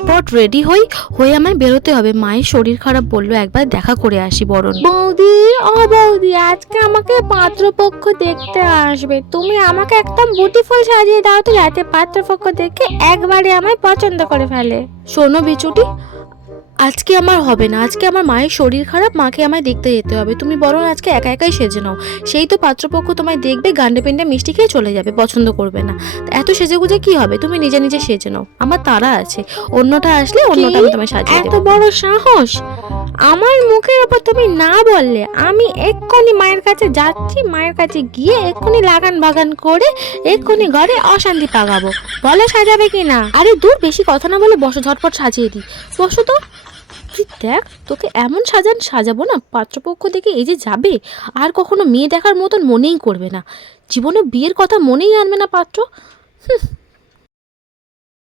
ঝটপট রেডি হয়ে আমায় বেরোতে হবে। মায়ের শরীর খারাপ বললো একবার দেখা করে আসি বরণ। বৌদি, ও বৌদি, আজকে আমাকে পাত্রপক্ষ দেখতে আসবে। তুমি আমাকে একদম বিউটিফুল সাজিয়ে দাও তো, যাতে পাত্রপক্ষ দেখে একবারে আমায় পছন্দ করে ফেলে। শোনো বিচুটি, আজকে আমার হবে না, আজকে আমার মায়ের শরীর খারাপ, মাকে আমায় দেখতে যেতে হবে। তুমি বরং আজকে একা একাই সেজে নাও, সেই তো পাত্রপক্ষ তোমায় দেখবে, গান্ডে পিন্ডে মিষ্টি খেয়ে চলে যাবে, পছন্দ করবে না। এত সেজে গুজে কি হবে, তুমি নিজে নিজে সেজে নাও, আমার তাড়া আছে। অন্যটা আসলে অন্যটা আমি তোমায় সাজিয়ে এত দেবো। বড় সাহস! আমার মুখের ওপর তুমি না বললে আমি এক্ষুনি মায়ের কাছে যাচ্ছি, মায়ের কাছে গিয়ে এক্ষুনি লাগান বাগান করে এক্ষুনি ঘরে অশান্তি পাকাবো। বলো সাজাবে কি না? আরে দূর, বেশি কথা না বলে বসো, ঝটপট সাজিয়ে দিই, বসো তো। তুই দেখ, তোকে এমন সাজাবো না, পাত্রপক্ষ দেখে এই যে যাবে, আর কখনো মেয়ে দেখার মতন মনেই করবে না, জীবনে বিয়ের কথা মনেই আনবে না পাত্র।